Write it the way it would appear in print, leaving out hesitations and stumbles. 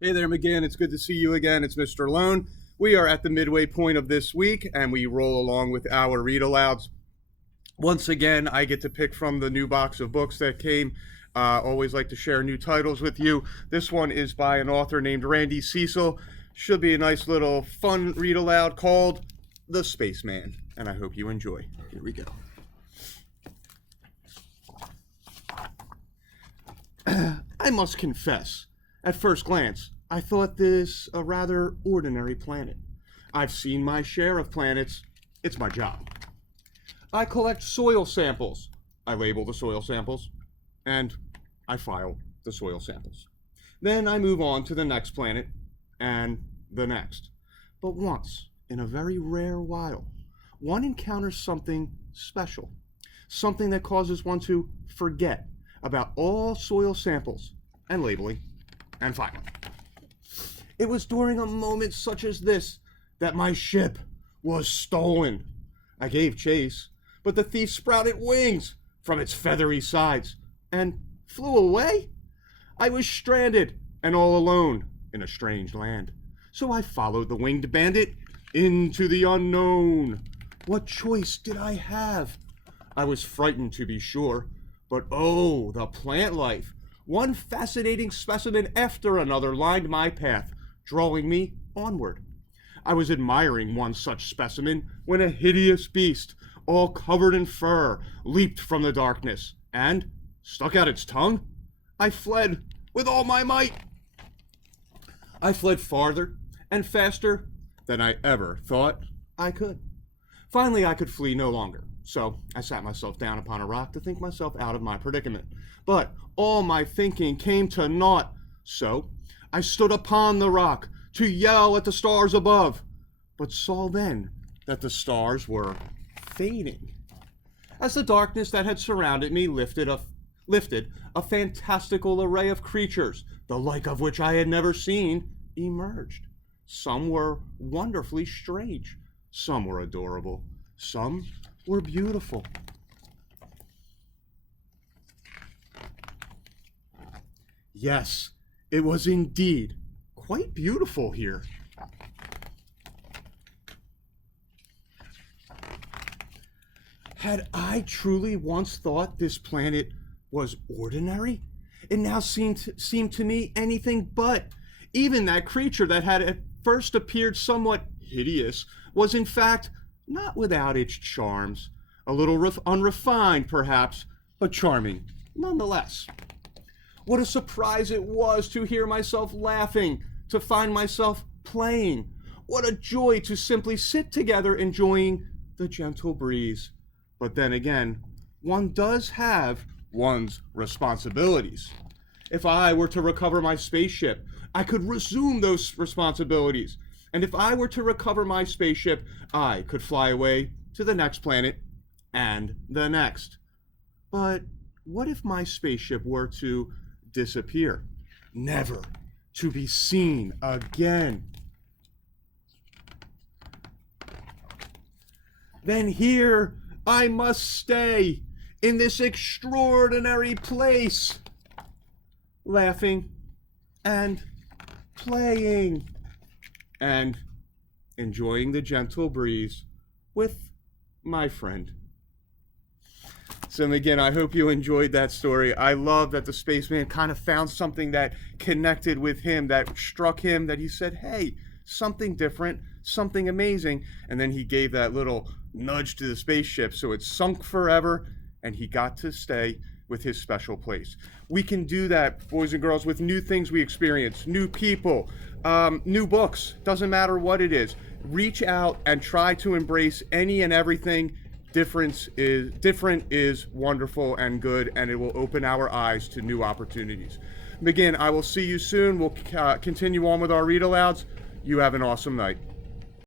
Hey there, McGinn. It's good to see you again. It's Mr. Lohn. We are at the midway point of this week, and we roll along with our read alouds. Once again, I get to pick from the new box of books that came. Always like to share new titles with you. This one is by an author named Randy Cecil. Should be a nice little fun read aloud called The Spaceman, and I hope you enjoy. Here we go. I must confess, at first glance, I thought this a rather ordinary planet. I've seen my share of planets. It's my job. I collect soil samples. I label the soil samples, and I file the soil samples. Then I move on to the next planet, and the next. But once, in a very rare while, one encounters something special, something that causes one to forget about all soil samples and labeling and filing. It was during a moment such as this that my ship was stolen. I gave chase, but the thief sprouted wings from its feathery sides and flew away. I was stranded and all alone in a strange land. So I followed the winged bandit into the unknown. What choice did I have? I was frightened, to be sure, but oh, the plant life. One fascinating specimen after another lined my path, drawing me onward. I was admiring one such specimen when a hideous beast, all covered in fur, leaped from the darkness and stuck out its tongue. I fled with all my might. I fled farther and faster than I ever thought I could. Finally, I could flee no longer. So I sat myself down upon a rock to think myself out of my predicament. But all my thinking came to naught. So I stood upon the rock to yell at the stars above, but saw then that the stars were fading. As the darkness that had surrounded me lifted a fantastical array of creatures, the like of which I had never seen, emerged. Some were wonderfully strange. Some were adorable. Some were beautiful. Yes, it was indeed quite beautiful here. Had I truly once thought this planet was ordinary? It now seemed to me anything but. Even that creature that had at first appeared somewhat hideous was in fact not without its charms. A little unrefined, perhaps, but charming nonetheless. What a surprise it was to hear myself laughing, to find myself playing. What a joy to simply sit together enjoying the gentle breeze. But then again, one does have one's responsibilities. If I were to recover my spaceship, I could resume those responsibilities. And if I were to recover my spaceship, I could fly away to the next planet and the next. But what if my spaceship were to disappear, never to be seen again? Then here I must stay in this extraordinary place, laughing and playing and enjoying the gentle breeze with my friend. So again, I hope you enjoyed that story. I love that the spaceman kind of found something that connected with him, that struck him, that he said, hey, something different, something amazing. And then he gave that little nudge to the spaceship so it sunk forever and he got to stay with his special place. We can do that, boys and girls, with new things we experience, new people, new books, doesn't matter what it is. Reach out and try to embrace any and everything. Different is wonderful and good, and it will open our eyes to new opportunities. Again, I will see you soon. We'll continue on with our read alouds. You have an awesome night.